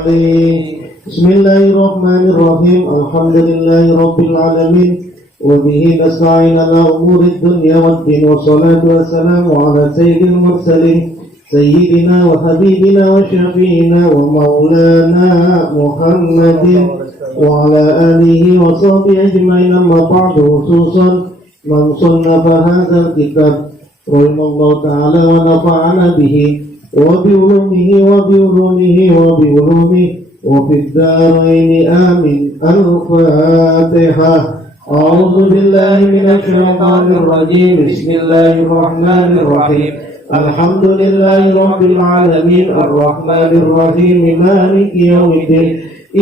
عليه. بسم الله الرحمن الرحيم. الحمد لله رب العالمين وبه نستعين على أمور الدنيا والدين والصلاة والسلام على سيد المرسلين سيدنا وحبيبنا وشفينا ومولانا محمد وعلى آله وصحبه أجمعين. أما بعد، خصوصا من صنف هذا الكتاب رحمه الله تعالى ونفعنا به وبعلومه وفي الدارين آمين. الفاتحة. أعوذ بالله من الشيطان الرجيم. بسم الله الرحمن الرحيم. الحمد لله رب العالمين الرحمن الرحيم مالك يوم الدين.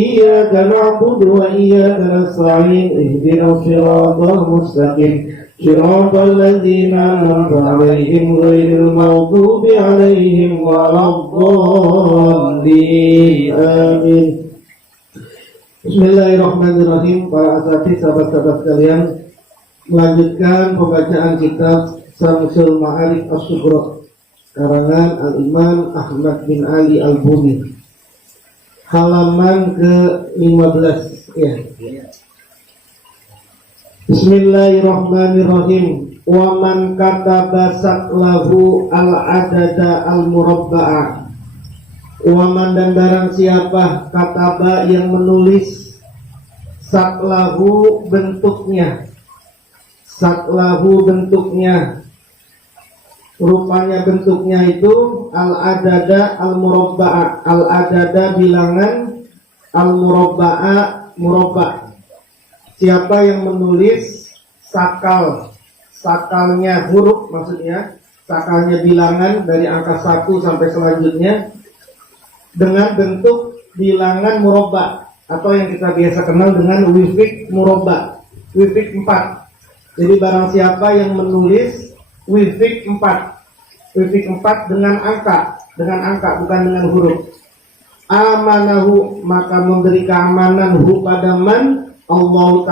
إياك نعبد وإياك نستعين. اهدنا الصراط المستقيم صراط الذين أنعمت عليهم غير المغضوب عليهم ولا الضالين. Amin. Bismillahirrahmanirrahim. Para asatidz, sahabat-sahabat sekalian, melanjutkan pembacaan kitab Syamsul Ma'arif As-Sughra karangan Al-Imam Ahmad bin Ali Al-Buni, halaman ke-15 ya. Bismillahirrahmanirrahim. Wa man kataba saklahu al-adada al-murabba'a. Wa man, dan barang siapa kataba yang menulis saklahu bentuknya. Saklahu bentuknya, rupanya bentuknya itu al-adada al-murabba'a. Al-adada bilangan, al-murabba'a murabba'. Siapa yang menulis sakalnya huruf, maksudnya sakalnya bilangan dari angka 1 sampai selanjutnya dengan bentuk bilangan murabba, atau yang kita biasa kenal dengan wifik murabba, wifik 4. Jadi barang siapa yang menulis wifik 4 dengan angka bukan dengan huruf, amanahu, maka memberi keamanan hu pada man Allah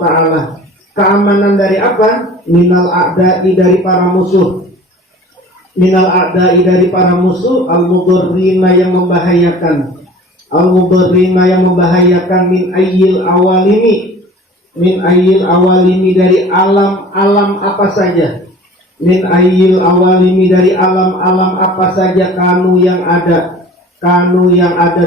Ta'ala. Keamanan dari apa? Minal a'da'i, dari para musuh. Minal a'da'i, dari para musuh. Al-mudharrina, yang membahayakan. Al-mudharrina, yang membahayakan. Min ayyil awalimi, dari alam-alam apa saja. Min ayyil awalimi, dari alam-alam apa saja. Kanu yang ada,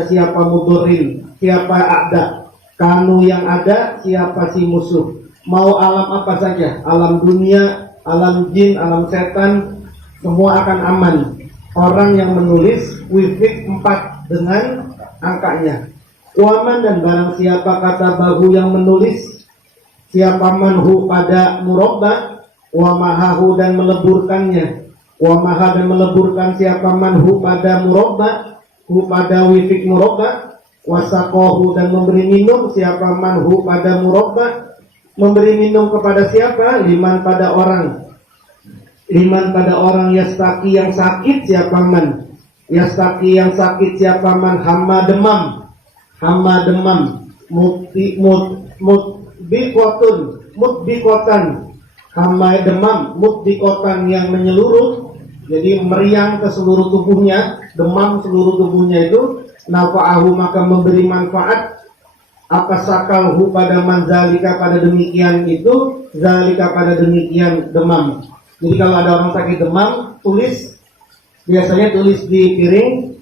siapa mudharrin, siapa a'da. Kanu yang ada, siapa si musuh. Mau alam apa saja, alam dunia, alam jin, alam setan, semua akan aman. Orang yang menulis wifik 4 dengan angkanya. Waman, dan barang siapa kata bahu yang menulis, siapa manhu pada murabba, wamahahu, dan meleburkannya. Wamaha, dan meleburkan siapa manhu pada murabba, hu pada wifik murabba. Wasakohu, dan memberi minum siapa manhu pada murabba, memberi minum kepada siapa? Liman, pada orang yastaki, yang sakit siapa man, yastaki, yang sakit siapa man. Hama demam, mutbikotan, hama demam, mutbikotan, yang menyeluruh, jadi meriang ke seluruh tubuhnya, demam seluruh tubuhnya itu. Nafa'ahu, maka memberi manfaat apa sakalhu pada manzalika, pada demikian itu, zalika, pada demikian demam. Jadi kalau ada orang sakit demam, biasanya tulis di piring,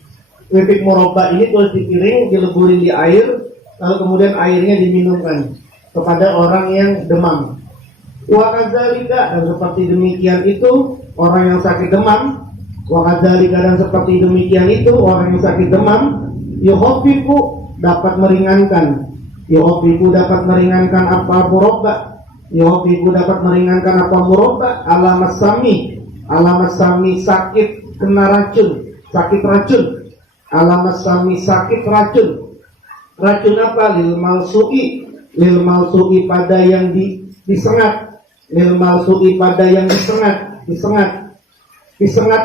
wifik murabba ini tulis di piring, dileburin di air, lalu kemudian airnya diminumkan kepada orang yang demam. Wa kadzalika, dan seperti demikian itu orang yang sakit demam. Wa kadzalika, dan seperti demikian itu orang yang sakit demam. Yuhofiku, dapat meringankan apa murabba. Yuhofiku, dapat meringankan apa murabba. Alamat sami, sakit kena racun, sakit racun. Alamat sami, sakit racun. Racun apa? Lil malsu'i, pada yang disengat. Lil malsu'i, pada yang disengat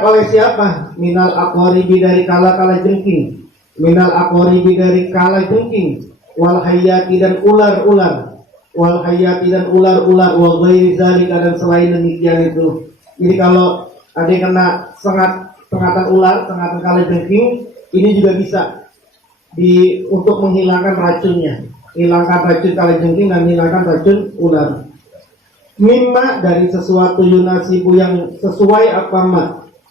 oleh siapa? Minal aqwaribi, dari kala-kala jengking. Minal aqwaribi, dari kala jengking. Wal hayati, dan ular-ular. Wal hayati, dan ular-ular. Wa ghairi zalika, dan selain demikian itu. Jadi kalau ada yang kena sengatan ular, sengatan kala jengking, ini juga bisa. untuk menghilangkan racunnya, hilangkan racun kalajengking dan hilangkan racun ular. Mimma dari sesuatu yunasibu yang sesuai apa ma,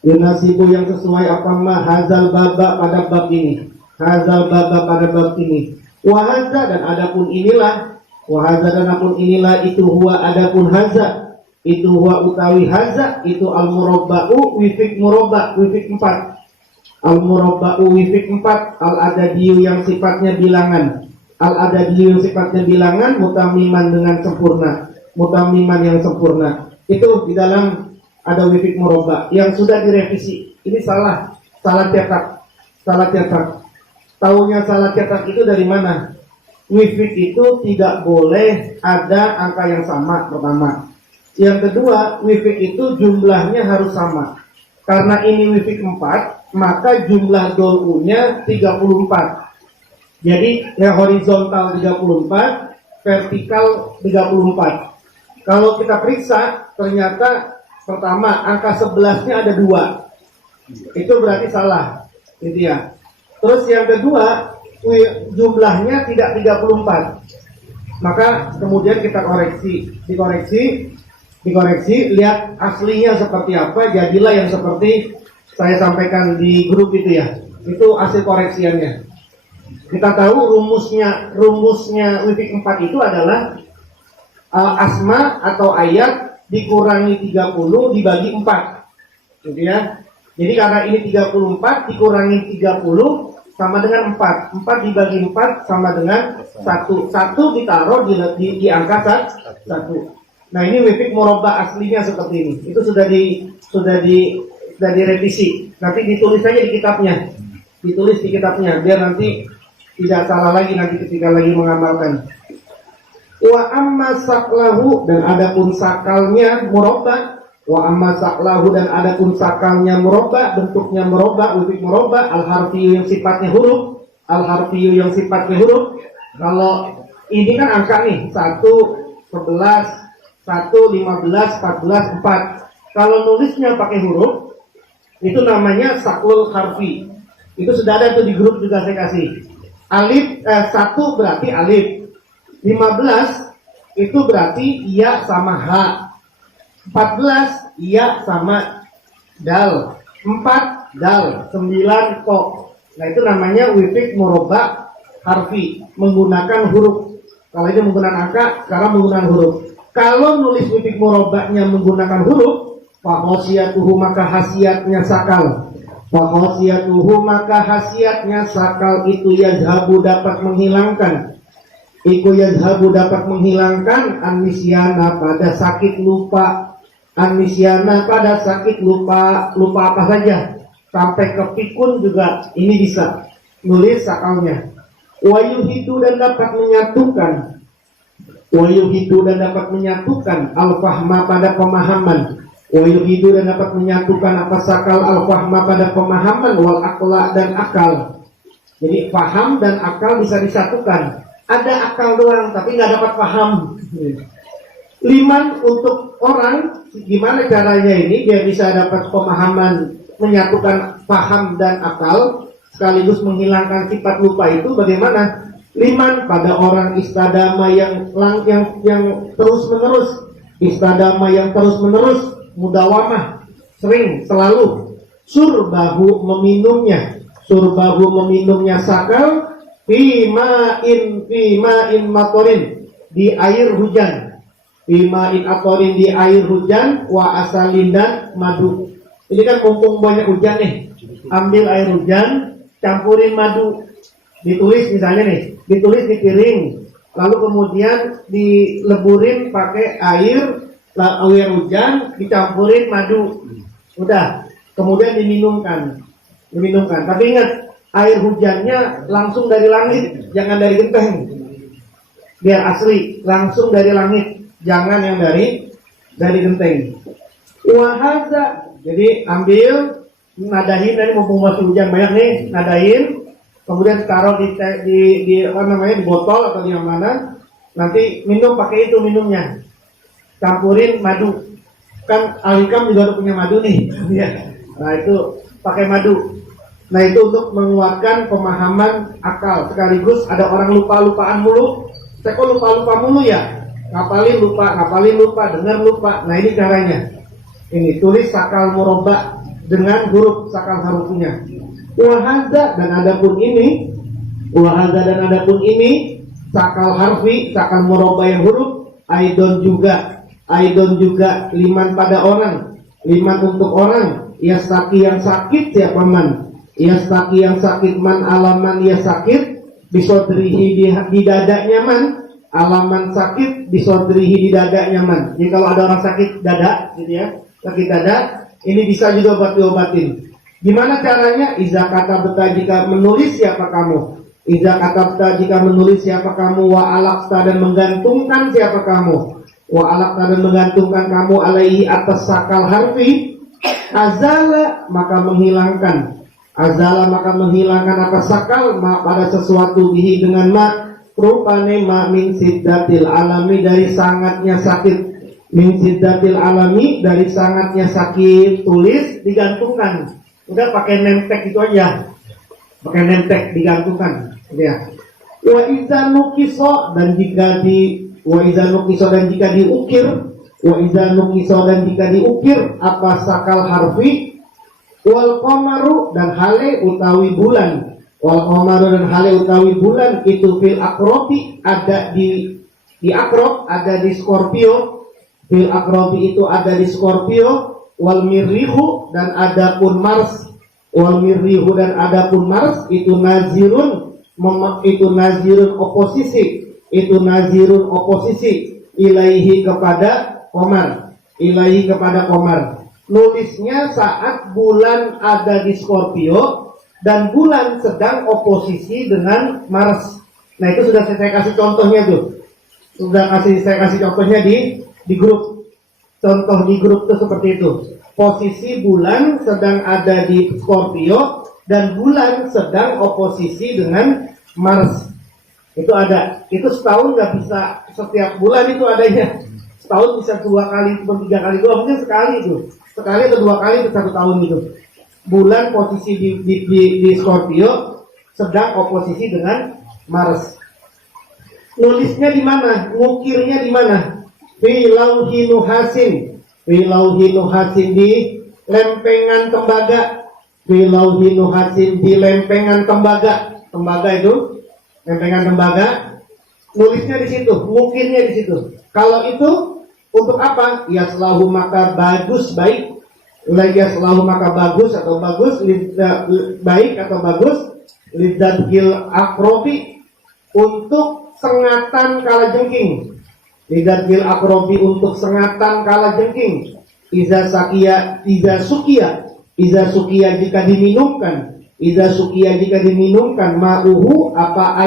yunasibu yang sesuai apa ma hazal baba pada bab ini, hazal baba pada bab ini. Wahaza dan adapun inilah, wahaza dan adapun inilah itu huwa adapun haza, itu huwa utawi haza itu al murabba'u wifik murabba wifik 4, al murabba'u wifik 4, al adadiyu yang sifatnya bilangan, al adadiyu yang sifatnya bilangan, mutamiman dengan sempurna, mutamiman yang sempurna. Itu di dalam ada wifik murabba yang sudah direvisi. Ini salah cetak, salah cetak. Taunya salah cetak itu dari mana? Wifik itu tidak boleh ada angka yang sama, pertama. Yang kedua, wifik itu jumlahnya harus sama. Karena ini wifik 4, maka jumlah dolu-nya 34. Jadi ya horizontal 34, vertikal 34. Kalau kita periksa, ternyata pertama angka 11-nya ada 2. Itu berarti salah. Gitu ya. Terus yang kedua, jumlahnya tidak 34. Maka kemudian kita dikoreksi, lihat aslinya seperti apa, jadilah yang seperti saya sampaikan di grup itu ya. Itu hasil koreksiannya. Kita tahu rumusnya wifik 4 itu adalah asma atau ayat dikurangi 30 dibagi 4. Gitu ya. Jadi karena ini 34 dikurangi 30 sama dengan 4. 4 dibagi 4 sama dengan 1. 1 ditaruh di angka 1. Nah, ini wifik murabba aslinya seperti ini. Itu sudah direvisi. Nanti ditulis saja di kitabnya. Ditulis di kitabnya biar nanti tidak salah lagi nanti ketika lagi mengamalkan. Wa amma saklahu dan adapun sakalnya murabba. Wa amma saklahu dan adapun sakalnya murabba, bentuknya murabba, wifik murabba, al-harfiyu yang sifatnya huruf, al-harfiyu yang sifatnya huruf. Kalau ini kan angka nih, 1, 11, 1, 15, 14, 4. Kalau nulisnya pakai huruf, itu namanya saklul harfi. Itu sudah ada tuh di grup juga saya kasih. Alif 1 berarti alif. 15 itu berarti ya sama H. 14 iya sama dal, 4 dal, 9 kok. Nah itu namanya wifik murabba harfi, menggunakan huruf. Kalau ini menggunakan angka, sekarang menggunakan huruf. Kalau nulis wifik murabba'nya menggunakan huruf, fahosiyatuhu maka hasiatnya sakal. Fahosiyatuhu maka hasiatnya sakal itu yazhabu dapat menghilangkan. Iku yazhabu dapat menghilangkan anisyana pada sakit lupa. Anisyana pada sakit lupa apa saja, sampai ke pikun juga ini bisa nulis sakalnya. Wayuhidu dan dapat menyatukan al-fahma pada pemahaman. Wayuhidu dan dapat menyatukan apa sakal al-fahma pada pemahaman, wal aqla dan akal. Jadi paham dan akal bisa disatukan. Ada akal doang tapi nggak dapat paham. Liman untuk orang, gimana caranya ini biar bisa dapat pemahaman, menyatukan paham dan akal sekaligus menghilangkan sifat lupa itu bagaimana? Liman pada orang istadama yang terus menerus, istadama yang terus menerus, mudawamah, sering, selalu, surbahu meminumnya sakal, fima'in matorin, di air hujan. Bima'in atorin di air hujan, wa asalin dan madu. Ini kan mumpung banyak hujan nih, ambil air hujan, campurin madu, ditulis misalnya nih, ditulis di piring, lalu kemudian dileburin pakai air hujan, dicampurin madu, udah, kemudian diminumkan. Tapi ingat, air hujannya langsung dari langit, jangan dari genteng, biar asli, langsung dari langit. Jangan yang dari genteng. Wahaza, jadi ambil, nadahin, tadi mumpung masih hujan banyak nih, nadahin, kemudian taruh di botol atau di mana, nanti minum pakai itu minumnya, campurin madu. Kan Alikam juga udah punya madu nih, nah itu pakai madu. Nah itu untuk menguatkan pemahaman akal. Sekaligus ada orang lupa-lupaan mulu. Saya kok lupa-lupa mulu ya? Ngapalin lupa, dengar lupa. Nah ini caranya. Ini tulis sakal murabba dengan huruf sakal harufinya. Wahada dan adapun ini, sakal harfi, sakal murabba yang huruf. Aidon juga liman pada orang, liman untuk orang. Yastaki yang sakit siapa man? Yastaki yang sakit man alaman ia sakit bisodrihi di dadanya man, alaman sakit bisodrihi di dadanya man. Jadi kalau ada orang sakit dada gitu ya, sakit dada, ini bisa juga buat diobatin. Gimana caranya? Iza kata beta jika menulis siapa kamu, iza kata beta jika menulis siapa kamu, wa alaqta dan menggantungkan siapa kamu, wa alaqta dan menggantungkan kamu alaihi atas sakal harfi, azala maka menghilangkan apa sakal ma pada sesuatu bihi dengan ma rupane ma min siddatil alami dari sangatnya sakit, min siddatil alami dari sangatnya sakit. Tulis digantungkan, udah pakai nemtek itu aja, pakai nemtek digantungkan ya. Wa iza nukiso dan jika diukir apa sakal harfi, wal qamaru dan hale utawi bulan, itu fil akrobi ada di akrob, ada di Scorpio, fil akrobi itu ada di Scorpio, wal mirrihu dan adapun Mars, itu nazirun oposisi ilaihi kepada Qamar. Nulisnya saat bulan ada di Scorpio dan bulan sedang oposisi dengan Mars. Nah itu sudah saya kasih contohnya tuh. Saya kasih contohnya di grup. Contoh di grup itu seperti itu. Posisi bulan sedang ada di Scorpio dan bulan sedang oposisi dengan Mars. Itu ada. Itu setahun nggak bisa setiap bulan itu adanya. Setahun bisa 2 kali, 3 kali doang, mungkin sekali itu. Sekali atau 2 kali itu 1 tahun gitu. Bulan posisi di Scorpio sedang oposisi dengan Mars. Nulisnya di mana? Ngukirnya di mana? Fi lauhi nuhasin di lempengan tembaga. Fi lauhi nuhasin di lempengan tembaga. Tembaga itu lempengan tembaga. Nulisnya di situ, ngukirnya di situ. Kalau itu untuk apa? Yaslahu maka bagus baik, yaslahu maka bagus atau bagus, baik atau bagus, lidadgil akrobi untuk sengatan kalajengking, lidadgil akrobi untuk sengatan kalajengking. Iza sukia jika diminumkan, ma'uhu apa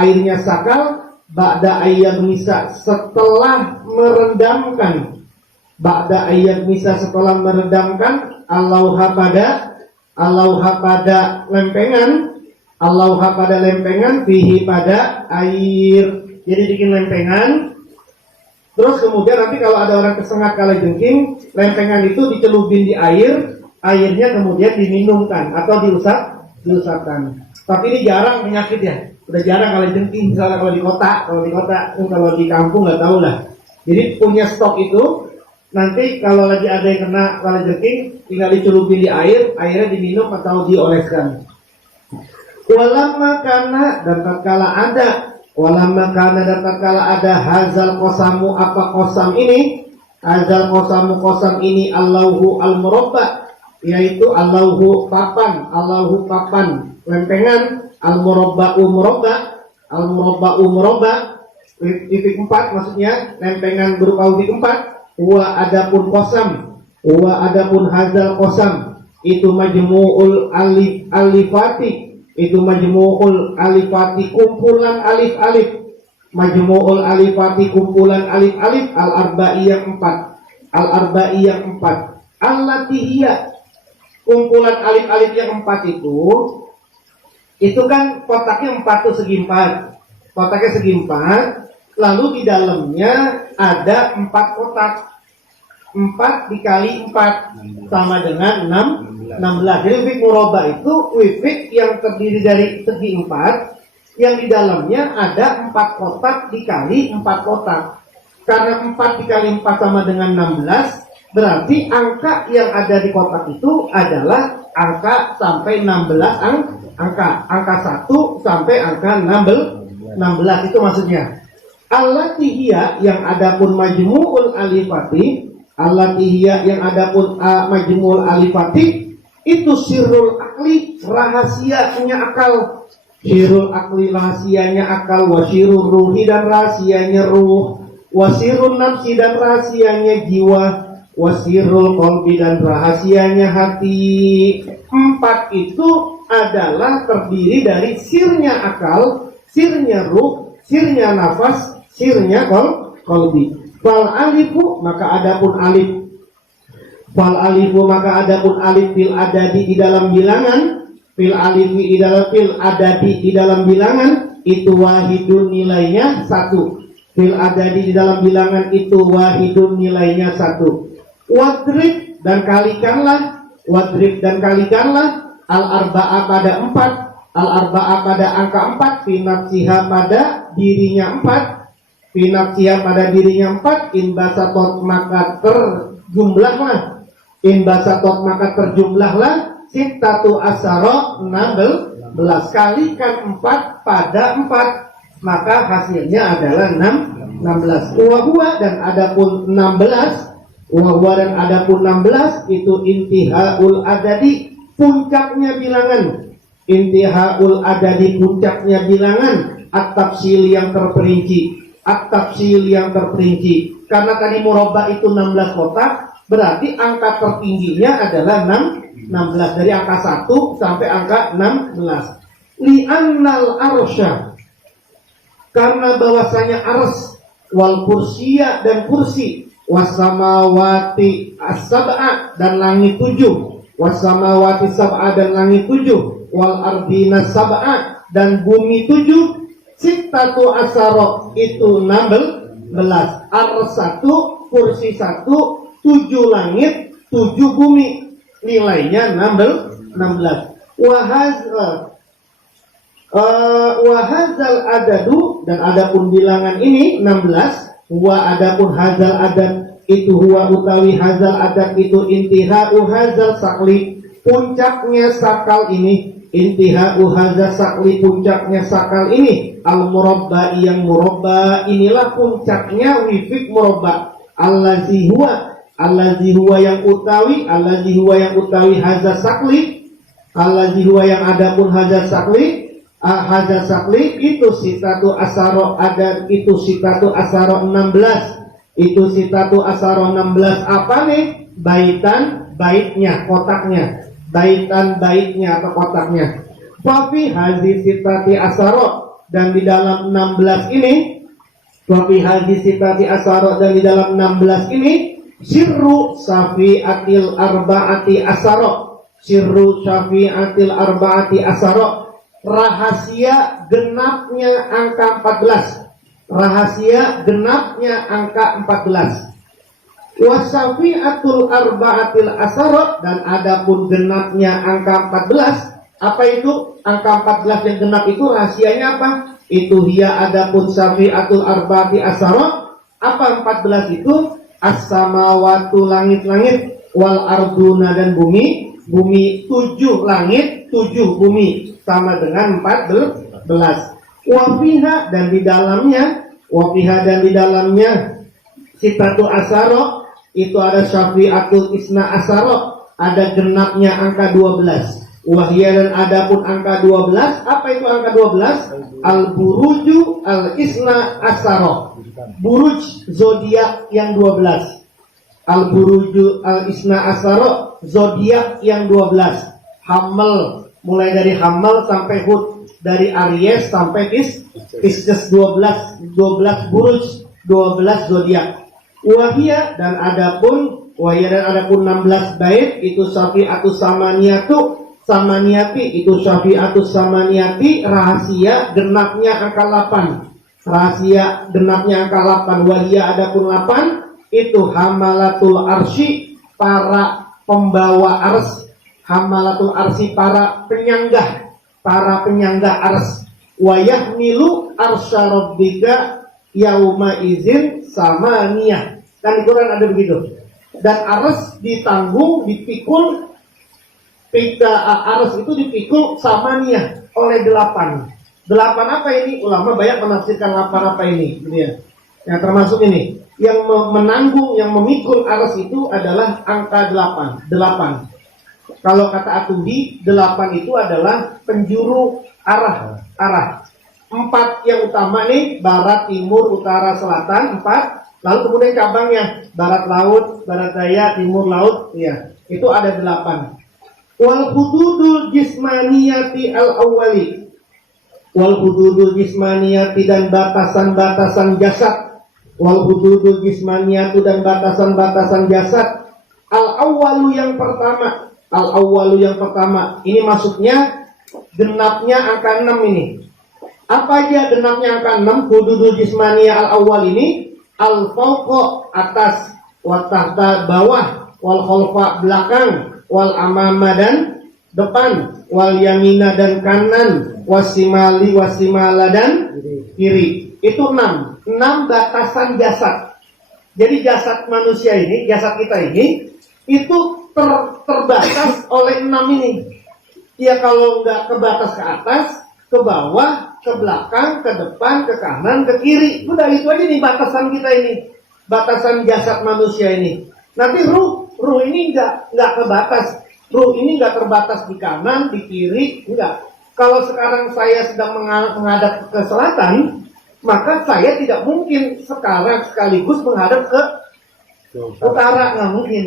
airnya sakal. Ba'da ayat misa setelah merendamkan, Allahha pada lempengan fihi pada air. Jadi bikin lempengan, terus kemudian nanti kalau ada orang kesengat kalajengking, lempengan itu dicelupin di air, airnya kemudian diminumkan atau diusapkan. Tapi ini jarang penyakit ya. Udah jarang kalajengking, misalnya kalau di kota, kalau di kampung nggak tahu lah. Jadi punya stok itu, nanti kalau lagi ada yang kena kalajengking, tinggal dicelupin di air, airnya diminum atau dioleskan. Walamma kana dan tatkala ada hazal kosamu apa kosam ini, Allahu al-murabba, yaitu Allahu papan lempengan, al-murabba'u murabba titik 4 maksudnya lempengan berupa titik 4. Wa adapun hazal kosam itu majmu'ul alifati, kumpulan alif-alif, majmu'ul alifati kumpulan alif-alif al-arba'iyah 4 al-latihiyah kumpulan alif-alif yang 4 itu kan kotaknya 4 tuh segi 4. Kotaknya segi 4, lalu di dalamnya ada 4 kotak. 4 dikali 4 sama dengan 16. 16. Jadi wifik murabba itu wifik yang terdiri dari segi 4, yang di dalamnya ada 4 kotak dikali 4 kotak. Karena 4 dikali 4 sama dengan 16, berarti angka yang ada di kotak itu adalah angka sampai 16 angka 1 sampai angka 16 itu maksudnya. Allati hiya yang ada pun majmu'ul alifati, allati hiya yang ada pun majmu'ul alifati itu sirrul akli, rahasianya akal. Sirrul akli, rahasianya akal, wasirul ruhi dan rahasianya ruh, wasirul nafsi dan rahasianya jiwa, wasirul qalbi dan rahasianya hati. 4 itu adalah terdiri dari sirnya akal, sirnya ruh, sirnya nafas, sirnya qalbi. Fal alifu maka adapun alif, fal alifu maka adapun alif fil adadi di dalam bilangan, fil alifi di dalam fil adadi di dalam bilangan itu wahidun nilainya 1. Fil adadi di dalam bilangan itu wahidun nilainya 1. Wadrib dan kalikanlah, wadrib dan kalikanlah al arba'ah pada 4, al arba'ah pada angka 4, fi nafsiha pada dirinya 4, fi nafsiha pada dirinya 4, in basatot maka terjumlahlah, in basatot maka terjumlahlah sittatu asyara 16, kalikan 4 pada 4, maka hasilnya adalah 16. Wahua dan adapun 16, wahua dan adapun 16 itu intihaul adadi, puncaknya bilangan. Intihaul adadi, puncaknya bilangan. At-tafsil yang terperinci, at-tafsil yang terperinci. Karena tadi murabba itu 16 kotak, berarti angka tertingginya adalah 16 dari angka 1 sampai angka 16. Li'annal arsya, karena bahwasanya ars, wal kursiya dan kursi, wasamawati as-sab'a dan langit 7, wasamawati sab'a dan langit 7, wal ardina sab'a dan bumi 7, sittatu asyara itu 16, ars 1, kursi 1, 7 langit, 7 bumi, nilainya 16. Wahazal adadu dan adapun bilangan ini 16. Wa adapun hazal adad itu huwa utawi hazal adad itu intihau hazal sakli, puncaknya sakal ini. Intihau hazal sakli, puncaknya sakal ini. Al murabba yang murabba inilah puncaknya wifik murabba. Allazi huwa, allazi huwa yang utawi, allazi huwa yang utawi hazal sakli, allazi huwa yang adapun hazal sakli. Hadza sakli itu sitatu asaro ada, itu sitatu asaro 16, itu sitatu asaro 16 apa nih? Baitan, baitnya, kotaknya, baitan, baitnya atau kotaknya. Fafi hadzi sitati asaro dan di dalam 16 ini, fafi hadzi sitati asaro dan di dalam 16 ini sirru syafi'atil arba'ati asaro, sirru syafi'atil arba'ati asaro, rahasia genapnya angka 14, rahasia genapnya angka 14. Wasafiatul arba'atil asarot dan adapun genapnya angka 14. Apa itu angka 14 yang genap itu? Rahasianya apa? Itu dia adapun safiatul arba'ati asarot. Apa 14 itu? As-samawatu langit-langit, wal arduna dan bumi, bumi 7 langit, 7 bumi sama dengan 14. Wafiha dan di dalamnya, wafiha dan di dalamnya sitatu asaro itu ada syafi'atul isna asaro, ada genapnya angka 12. Wahya dan adapun angka 12, apa itu angka 12? Al buruju al isna asaro, buruj zodiak yang 12. Al buruju al isna asaro, zodiak yang 12. Hamal, mulai dari Hamal sampai Hud, dari Aries sampai Pisces 12 buruj, 12 zodiak. Wahia dan adapun 16 bait itu syafi'atus samaniyati itu syafi'atus samaniyati, rahasia genapnya angka 8, rahasia genapnya angka 8. Wahia adapun 8 itu hamalatul arsy, para pembawa ars, Hamalatul arsi, para penyangga ars. Wa yahmilu arsya rabbika yauma izin samaniyah. Kan di Quran ada begitu. Dan ars ditanggung, dipikul, ars itu dipikul samaniyah oleh 8. 8 apa ini? Ulama banyak menafsirkan apa ini, gitu ya. Yang termasuk ini, yang menanggung, yang memikul ars itu adalah angka 8. Kalau kata Atubi, 8 itu adalah penjuru arah. 4 yang utama nih, barat, timur, utara, selatan, 4. Lalu kemudian cabangnya, barat laut, barat daya, timur laut, ya. Itu ada 8. Wal hududul jismaniyati al-awwali. Wal hududul jismaniyati, dan batasan-batasan jasad. Wal hududul jismaniyatu, dan batasan-batasan jasad. Al-awwalu yang pertama. Al-awwalu yang pertama. Ini maksudnya genapnya angka 6 ini. Apa aja genapnya angka 6? Hududul jismaniyah al-awwal ini. Al-fawqa atas, wa tahta bawah, wal khalfa belakang, wal amama dan depan, wal yamina dan kanan, wasimali wasimala dan kiri. Itu 6 batasan jasad. Jadi jasad manusia ini, jasad kita ini, itu terbatas oleh 6 ini. Ya kalau nggak kebatas ke atas, ke bawah, ke belakang, ke depan, ke kanan, ke kiri. Udah itu aja nih batasan kita ini. Batasan jasad manusia ini. Nanti ruh ini nggak kebatas. Ruh ini nggak terbatas di kanan, di kiri, enggak. Kalau sekarang saya sedang menghadap ke selatan, maka saya tidak mungkin sekarang sekaligus menghadap ke utara, nggak mungkin.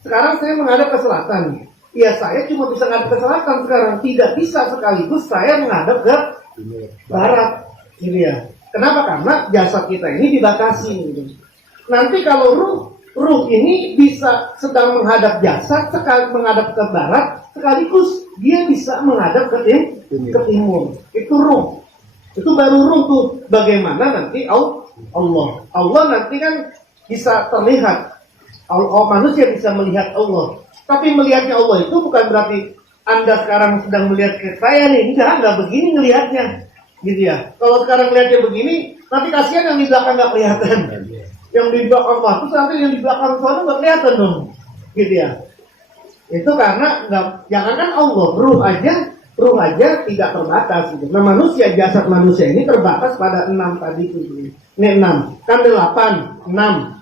Sekarang saya menghadap ke selatan. Ya saya cuma bisa menghadap ke selatan sekarang. Tidak bisa sekaligus saya menghadap ke barat. Gitu ya. Kenapa? Karena jasad kita ini dibatasi. Gitu. Nanti kalau ruh ini bisa sedang menghadap jasad, menghadap ke barat, sekaligus dia bisa menghadap ke timur. Itu ruh. Itu baru ruh tuh. Bagaimana nanti Allah. Allah nanti kan bisa terlihat. Manusia bisa melihat Allah. Tapi melihatnya Allah itu bukan berarti Anda sekarang sedang melihat ke saya nih. Enggak begini ngelihatnya. Gitu ya. Kalau sekarang melihatnya begini, nanti kasihan yang di belakang nggak kelihatan. Yang di belakang bagus, nanti yang di belakang sana nggak kelihatan dong. Gitu ya. Itu karena jangankan Allah, ruh aja tidak terbatas. Gitu. Nah manusia, jasad manusia ini terbatas pada 6 tadi. Ini 6. Kan 8, 6.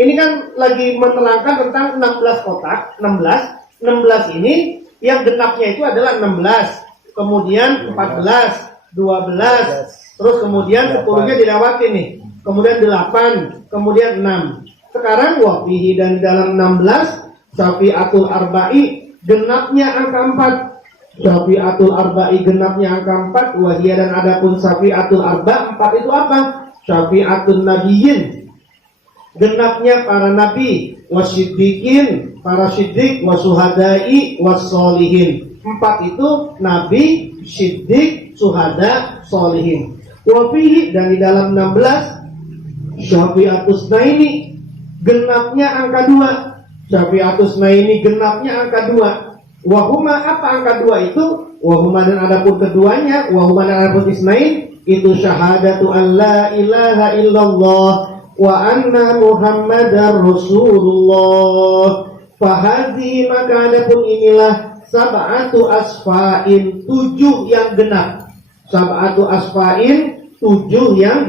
Ini kan lagi menerangkan tentang 16 kotak. 16 ini yang genapnya itu adalah 16. Kemudian 14, 12. Terus kemudian 10-nya dilewatin nih. Kemudian 8, kemudian 6. Sekarang wafihi, dan dalam 16 syafi'atul arba'i genapnya angka 4. Syafi'atul arba'i genapnya angka 4. Wahia, dan adapun syafi'atul arba' 4 itu apa? Syafi'atul nabiyyin, genapnya para nabi, wasiddiqin, para siddiq, wasuhadai, wassolihin. 4 itu nabi, siddiq, suhada, solihin. Wafihi, dan di dalam 16 syafi'atus naini genapnya angka 2. Syafi'atus naini genapnya angka 2. Wahuma, apa angka 2 itu? Wahuma, dan adapun keduanya, wahuma dan adapun isnain itu syahadatu an la ilaha illallah wa anna muhammadar rasulullah. Fahadhi, maka adapun inilah sab'atu asfa'in, 7 yang genap. Sab'atu asfa'in, 7 yang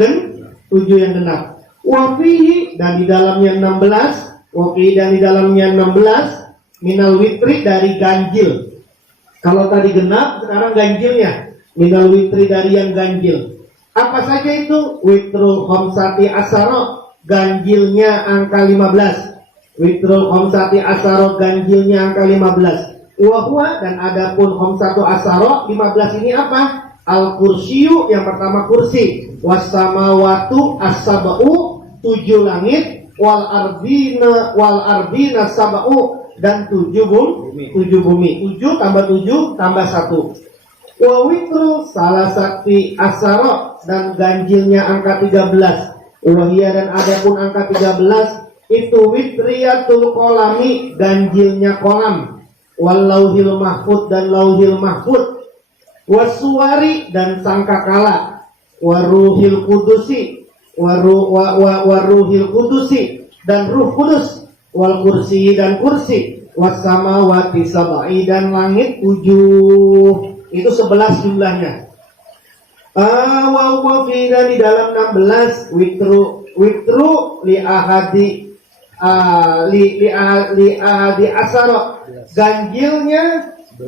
genap. Wafihi, dan di dalamnya 16. Wafihi, dan di dalamnya 16 minal witri, dari ganjil. Kalau tadi genap, sekarang ganjilnya. Minal witri, dari yang ganjil. Apa saja itu? Witrul khamsati asaro, ganjilnya angka 15. Witrul khamsati asaro, ganjilnya angka 15. Wahwa, dan adapun khamsatu asaro 15 ini apa? Al-kursiyu, yang pertama kursi. Wassamawatu as-sab'u, 7 langit. Wal ardina sab'u, dan 7 bumi. 7 tambah 7 tambah 1. Wa witru salasati asaro, dan ganjilnya angka 13. Wahia, dan adapun angka 13 itu witriyatul kolami, ganjilnya kolam. wal lauhil mahfud dan lauhil mahfud, wasuwari dan sangkakala, waruhil kudusi, waruhil kudusi dan ruh kudus, wal kursi dan kursi, wasamawati sab'i dan langit 7. Itu 11 jumlahnya. Wa fi dan di dalam 16 witru li ahadi asaro, ganjilnya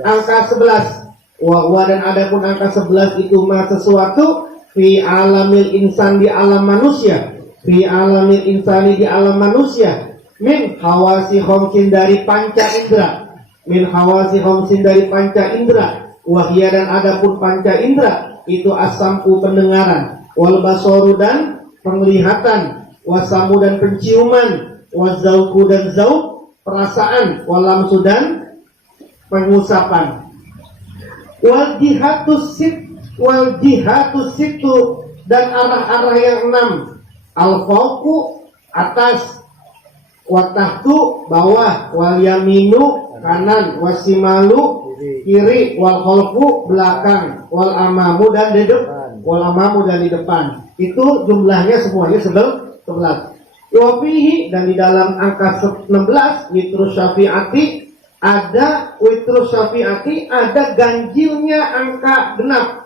angka 11. Wa dan adapun angka 11 itu mah sesuatu fi alamil insan di alam manusia, fi alamil insani di alam manusia, min hawasi khamsin dari panca indra, min hawasi khamsin dari panca indra, wahya dan adapun panca indra itu asamku pendengaran, wal basoru dan penglihatan, wasamu dan penciuman, wazauku dan zauk perasaan, walamsu dan pengusapan, wal jihatus situ dan arah-arah yang 6, al fauqu atas, watahtu bawah, wal yaminu kanan, wasimalu kiri, wal khalfu belakang, wal amamu dan di depan, itu jumlahnya semuanya 11. Wafihi dan di dalam angka 16 witrus syafiati, ada witrus syafiati, ada ganjilnya angka genap,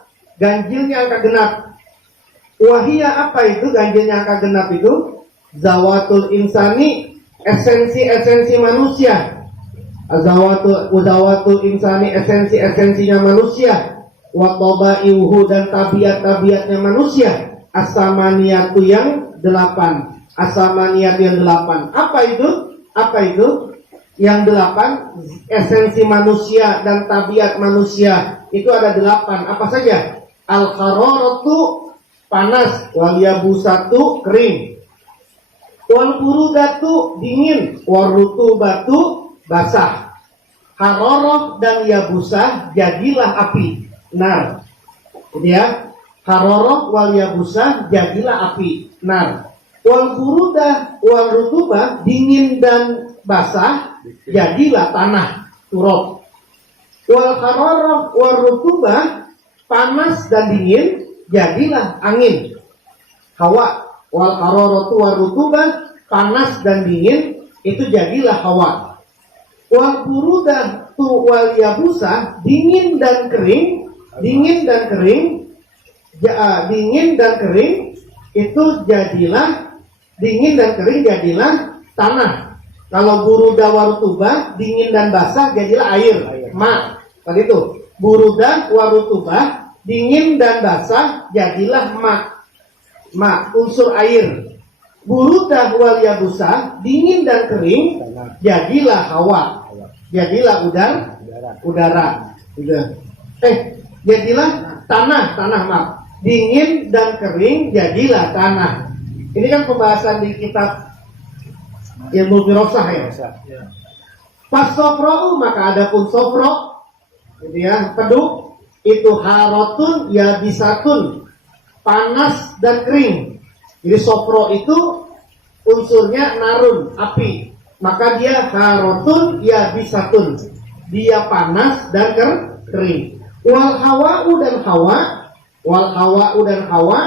wahia apa itu ganjilnya angka genap itu? Zawatul insani, esensi manusia, zawatul insani, esensinya manusia, wa tabaihi dan tabiat-tabiatnya manusia, asamaniyatu yang 8. Apa itu? Yang 8 esensi manusia dan tabiat manusia itu ada 8. Apa saja? Al-hararatu panas, wal yabusatu kering, wal burudatu dingin, wal rutubatu basah. Hararah dan yabusah jadilah api, nar. Jadi ya, hararah wal yabusah jadilah api, nar. Wal burudah wal rutubah dingin dan basah jadilah tanah, turab. Wal hararah wal rutubah panas dan dingin jadilah angin, hawa. Wal hararatu wal rutubah panas dan dingin itu jadilah hawa. Wal burudah tu wal yabusah dingin dan kering itu jadilah tanah. Kalau burudah wal rutubah dingin dan basah jadilah air. Ma tadi itu burudah wal rutubah dingin dan basah jadilah ma unsur air. Burudah wal yabusah dingin dan kering jadilah hawa, jadilah udara. Jadilah tanah maaf. Dingin dan kering jadilah tanah. Ini kan pembahasan di kitab ilmu firasah ya. Pas sofra'u maka adapun sofro, gitu ya, peduk itu harotun yabisatun, panas dan kering. Jadi sofro itu unsurnya narun, api. Maka dia harotun yabisatun, dia panas dan kering. Wal hawa'u dan hawa,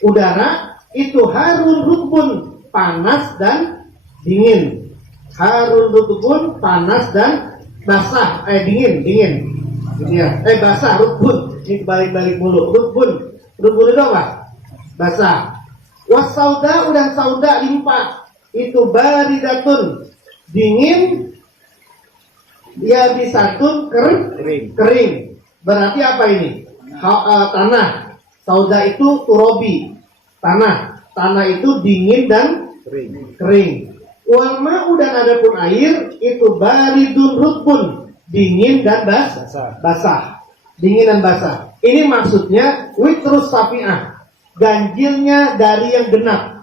udara itu harun rutbun, panas dan dingin. Harun rutbun, panas dan basah, dingin. Gitu ya. Basah, rutbun. Ini balik-balik mulu. Rutbun itu apa? Basah. Wasauda dan sauda limpa itu baridatun, dingin, yabisatun kering. Berarti apa ini? Tanah. Sauda itu turobi, tanah itu dingin dan kering. Wal ma'u dan adapun air itu baridun rutbun, dingin dan basah. Dingin dan basah. Ini maksudnya witrus safi'ah, ganjilnya dari yang genap.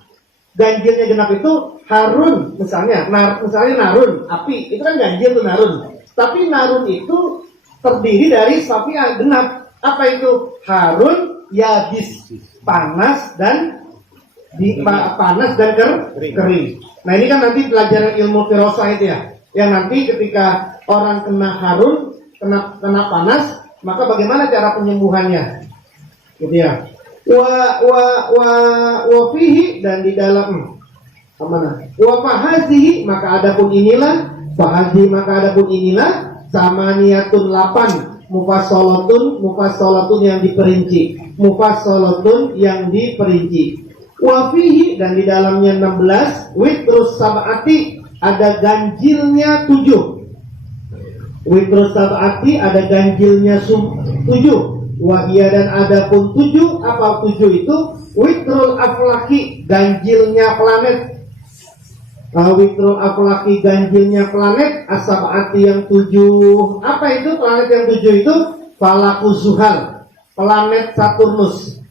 Ganjilnya genap itu harun, misalnya narun, api, itu kan ganjil tuh narun. Tapi narun itu terdiri dari safi'ah genap. Apa itu? Harun, yabis, panas dan kering. Nah ini kan nanti pelajaran ilmu firasah itu ya. Yang nanti ketika orang kena harun, kena panas, maka bagaimana cara penyembuhannya? Gitu ya. Wa fihi, dan di dalam mana? Wa fahazihi, maka adapun inilah, fahazihi maka adapun inilah, samaniyatun 8, mufassalatun yang diperinci, mufassalatun yang diperinci. Wa fihi, dan di dalamnya 16, witrus sab'ati, ada ganjilnya 7. Witrus sab'ati, ada ganjilnya 7. Wahia, dan ada pun 7. Apa 7 itu? Witrul aflaki, ganjilnya planet. Witrul aflaki, ganjilnya planet. As-sab'ati, yang 7. Apa itu planet yang 7 itu? Falakus Zuhal, planet Saturnus.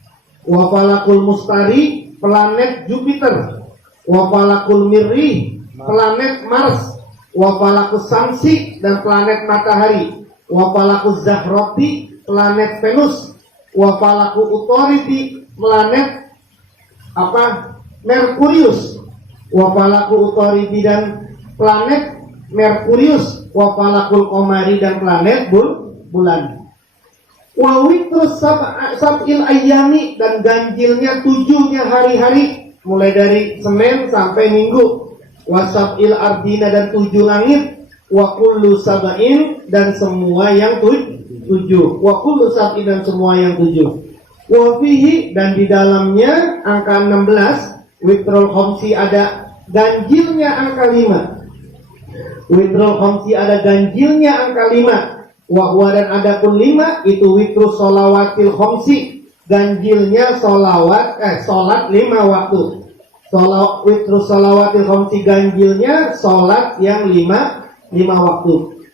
Wa falakul mustari, planet Jupiter. Wa falakul mirri, planet Mars. Wa falakus samsi, dan planet matahari. Wa falakus zahroti, planet Venus. Wa falaku utoridi, planet Merkurius. Wa falaku utoridi, dan planet Merkurius. Wa falakul komari, dan planet bulan. Wa witrus sab'il ayyami, dan ganjilnya 7-nya hari-hari, mulai dari Senin sampai Minggu. Wa sab'il ardina, dan 7 langit. Wa kullu sab'in, dan semua yang 7. Wa kullu sab'in, dan semua yang 7. Wa fihi, dan di dalamnya angka 16, witrul khamsi, ada ganjilnya angka 5. Witrul khamsi, ada ganjilnya angka 5. Wa huwa, dan ada pun 5 itu witrus sholawatil khamsi, ganjilnya salat 5 waktu. Witrus sholawatil khamsi, ganjilnya salat yang 5 waktu.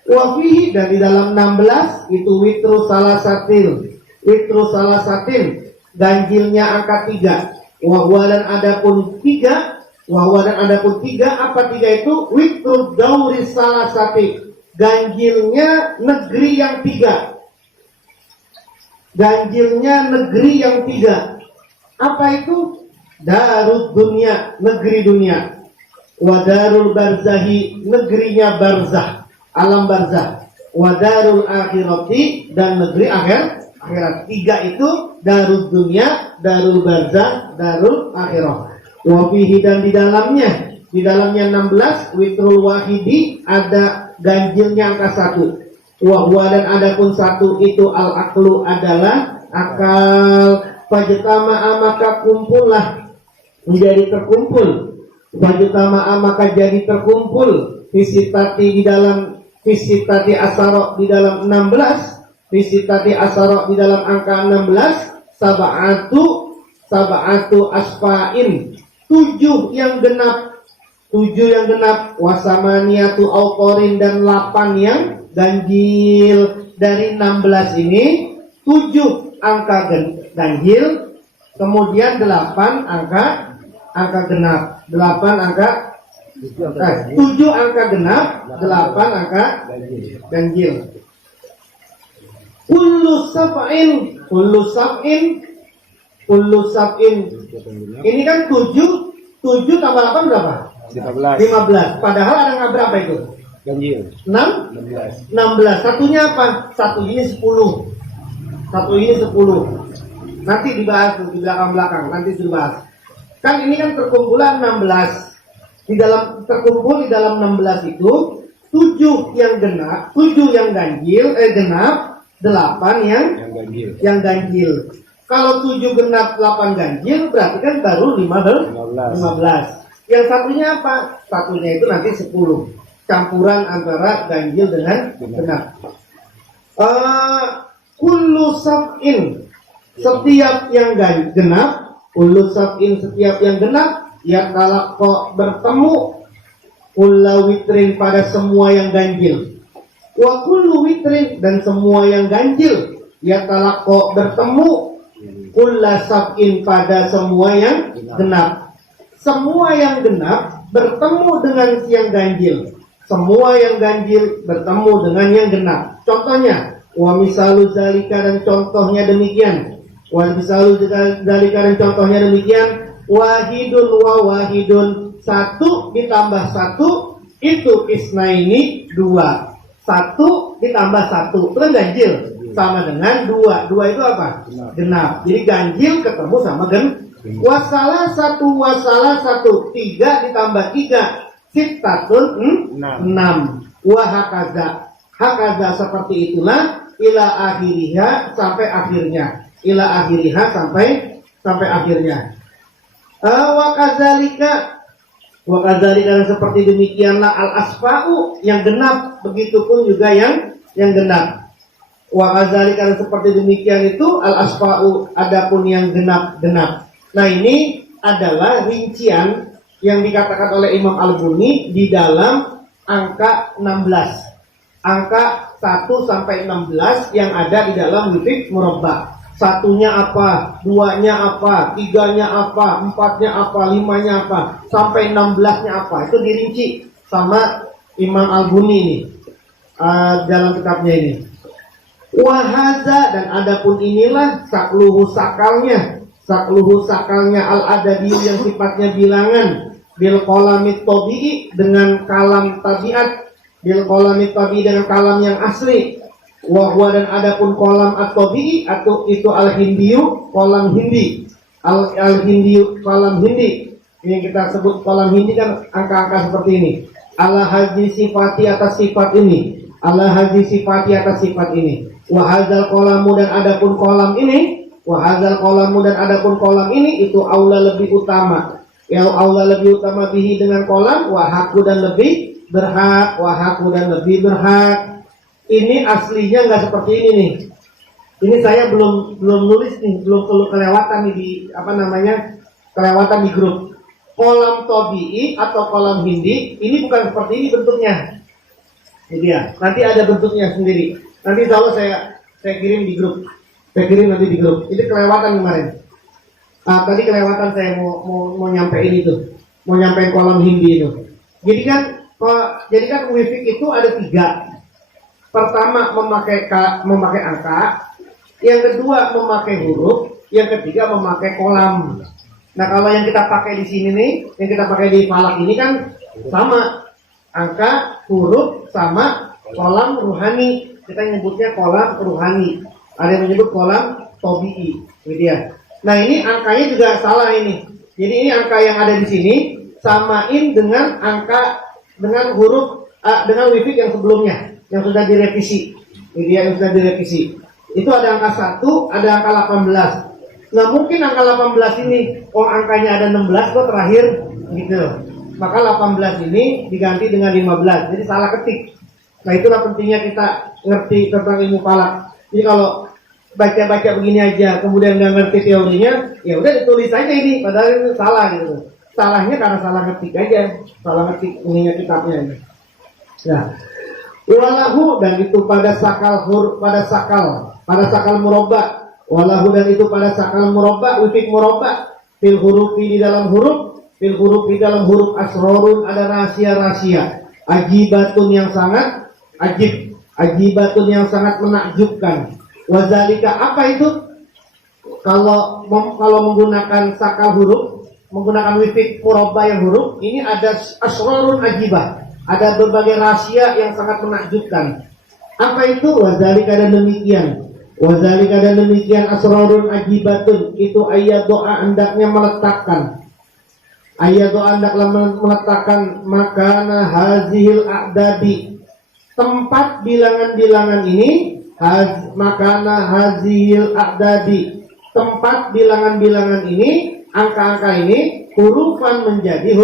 Wa fihi, dan di dalam 16 itu witrus salasatin, ganjilnya angka 3. Wa huwa, dan ada pun 3. Wa huwa, dan ada pun 3. Apa 3 itu? Witrus dauri salasati, ganjilnya negeri yang 3. Ganjilnya negeri yang 3. Apa itu? Darud dunia, negeri dunia. Wa darul barzahi, negerinya barzah, alam barzah. Wa darul akhirati, dan negeri akhirat. 3 itu darud dunia, darul barzah, darul akhirah. Wa fihi, dan di dalamnya 16 witrul wahidi, ada ganjilnya angka 1. Wa huwa, dan ada pun 1 itu al aklu, adalah akal. Fajtama'a, maka kumpullah, menjadi terkumpul. Fajtama'a, maka jadi terkumpul. Visitati, di dalam visitati asaro, di dalam 16. Visitati asaro, di dalam angka 16. Sab'atu asfa'in, 7 yang genap. 7 yang genap. Wasamaniyatu autorin, dan 8 yang ganjil. Dari 16 ini 7 angka ganjil, kemudian 8 angka genap. 8 angka 7 angka genap, 8 angka ganjil. Kullu sab'in. Ini kan 7 tambah 8 berapa? 15. Padahal ada nggak berapa itu? Ganjil 16. Satunya apa? Satu ini 10. Nanti dibahas di belakang. Nanti dibahas. Kan ini kan terkumpulan 16. Terkumpul di dalam 16 itu 7 yang genap, 7 yang ganjil, genap, 8 yang ganjil. Kalau 7 genap 8 ganjil, berarti kan baru 15. Yang satunya apa? Satunya itu nanti 10. Campuran antara ganjil dengan genap. Kullu sab'in, setiap yang genap. Kullu sab'in, setiap yang genap. Ya talaqqa, bertemu. Kulla witrin, pada semua yang ganjil. Wa kullu witrin, dan semua yang ganjil. Ya talaqqa, bertemu. Kulla sab'in, pada semua yang genap. Semua yang genap bertemu dengan yang ganjil. Semua yang ganjil bertemu dengan yang genap. Contohnya, wa misalu zalika, dan contohnya demikian. Wa misalu zalika, dan contohnya demikian. Wahidun wa wahidun, 1 ditambah 1 Itu isnaini 2. 1 ditambah 1 itu kan ganjil, sama dengan 2. 2 itu apa? Genap. Jadi ganjil ketemu sama wasalah 1 3 ditambah 3 sitatun 6. Wahakaza seperti itulah ila akhiriha sampai akhirnya. Ila akhiriha sampai akhirnya. Wakadzalika seperti demikianlah al-asfa'u yang genap, begitupun juga yang genap. Wakadzalika seperti demikian itu al-asfa'u, adapun yang genap. Nah, ini adalah rincian yang dikatakan oleh Imam Al-Buni di dalam angka 16. Angka 1 sampai 16 yang ada di dalam wirid murabba. Satunya apa, 2-nya apa, 3-nya apa, 4-nya apa, 5-nya apa, sampai 16-nya apa. Itu dirinci sama Imam Al-Buni ini dalam kitabnya ini. Wahaza, dan adapun inilah sakluhu sakalnya al-adadi yang sifatnya bilangan, bil qalamit tabi'i dengan kalam tabiat, bil qalamit tabi'i dengan kalam yang asli. Wahwa, dan adapun kolam at-tabi'i atau itu al-hindiyu, kolam hindi. Al-hindiyu, kolam hindi. Ini yang kita sebut kolam hindi kan angka-angka seperti ini. Ala haji sifati atas sifat ini. Ala haji sifati atas sifat ini. Wahadzal kolamu, dan adapun kolam ini. Wahadzal kolamu, dan adapun kolam ini itu aula lebih utama. Yang aula lebih utama bihi dengan kolam. Wahaku, dan lebih berhak. Wahaku, dan lebih berhak. Ini aslinya nggak seperti ini nih. Ini saya belum nulis nih, belum kelewatan nih di kelewatan di grup. Kolam tabi'i atau kolam hindi ini bukan seperti ini bentuknya. Ini dia. Nanti ada bentuknya sendiri. Nanti kalau saya kirim di grup. Saya kirim nanti di grup. Ini kelewatan kemarin. Tadi kelewatan saya mau nyampein itu. Mau nyampein kolam hindi itu. Jadi kan wifik itu ada 3. Pertama memakai angka, yang kedua memakai huruf, yang ketiga memakai kolam. Nah, kalau yang kita pakai di sini nih, yang kita pakai di falak ini kan sama angka, huruf sama kolam ruhani. Kita nyebutnya kolam ruhani. Ada yang menyebut kolam tabi'i, gitu ya. Nah, ini angkanya juga salah ini. Jadi ini angka yang ada di sini samain dengan huruf dengan wifik yang sebelumnya. Yang sudah direvisi, yang sudah direvisi. Itu ada angka 1, ada angka 18. Nggak mungkin angka 18 ini, angkanya ada 16 kok terakhir, gitu. Maka 18 ini diganti dengan 15, jadi salah ketik. Nah, itulah pentingnya kita ngerti tentang ilmu falak. Jadi kalau baca-baca begini aja, kemudian nggak ngerti teorinya, ya udah ditulis aja ini, padahal itu salah gitu. Salahnya karena salah ketik aja, salah ketik ininya kitabnya. Nah. Walahu, dan itu pada sakal murabba. Walahu, dan itu pada sakal murabba, wifik murabba. Fil hurufi, di dalam huruf. Fil hurufi, dalam huruf asrorun, ada rahasia-rahasia. Ajibatun yang sangat ajib. Ajibatun yang sangat menakjubkan. Wazalika, apa itu? Kalau menggunakan sakal huruf, menggunakan wifik murabba yang huruf, ini ada asrorun ajibah. Ada berbagai rahasia yang sangat menakjubkan. Apa itu? Wazalika, dan demikian. Wazalika, dan demikian asrarun ajibatun. Itu ayat doa hendaknya meletakkan. Ayat doa hendaklah meletakkan makana hazihil a'dadi. Tempat bilangan-bilangan ini makana hazihil a'dadi. Tempat bilangan-bilangan ini, angka-angka ini hurufan menjadi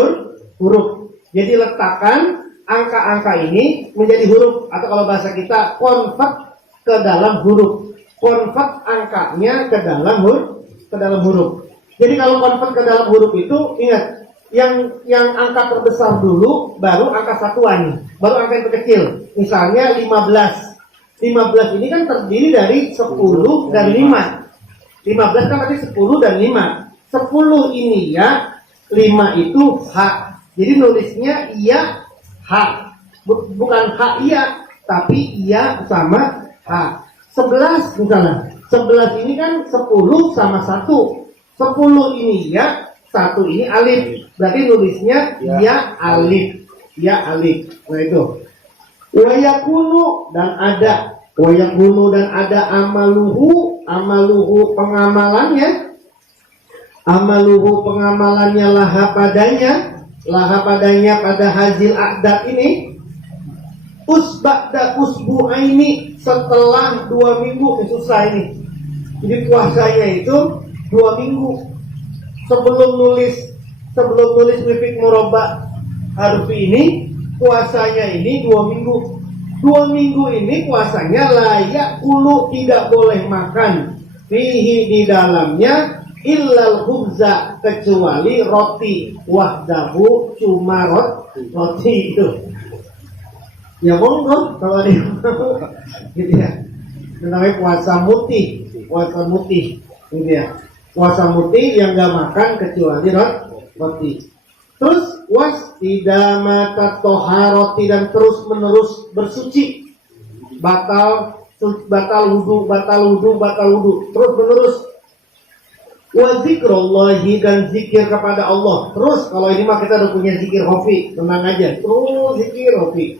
huruf. Jadi letakkan angka-angka ini menjadi huruf, atau kalau bahasa kita convert ke dalam huruf. Convert angkanya ke dalam huruf. Jadi kalau convert ke dalam huruf itu, ingat, yang angka terbesar dulu, baru angka satuan, baru angka yang terkecil. Misalnya 15. 15 ini kan terdiri dari 10 dan 5. 15 kan berarti 10 dan 5. 10 ini ya, 5 itu H. Jadi nulisnya iya H, bukan H iya, tapi iya sama H. 11 misalnya, 11 ini kan 10 sama 1. 10 ini ya, 1 ini alif. Berarti nulisnya iya alif. ya alif. Nah itu. Wayakunu dan ada, wayakunu dan ada amaluhu pengamalannya, laha padanya pada hazil aqdad ini, usba'da usbu'aini setelah 2 minggu susah ini. Jadi puasanya itu 2 minggu sebelum nulis wifik murabba harfi ini. Puasanya ini 2 minggu. 2 minggu ini puasanya layak kulu, tidak boleh makan fihi di dalamnya illal khubza, kecuali roti wahdahu, cuma roti itu. Ya monggo kalau ada yang mau gitu ya. Namanya puasa mutih gitu ya. Puasa mutih yang gak makan kecuali roti. Terus wastidamata toharoti, dan terus menerus bersuci, batal wudu terus menerus. Wa zikrullahi, dan zikir kepada Allah terus. Kalau ini mah kita udah punya zikir hofi, tenang aja, terus zikir hofi.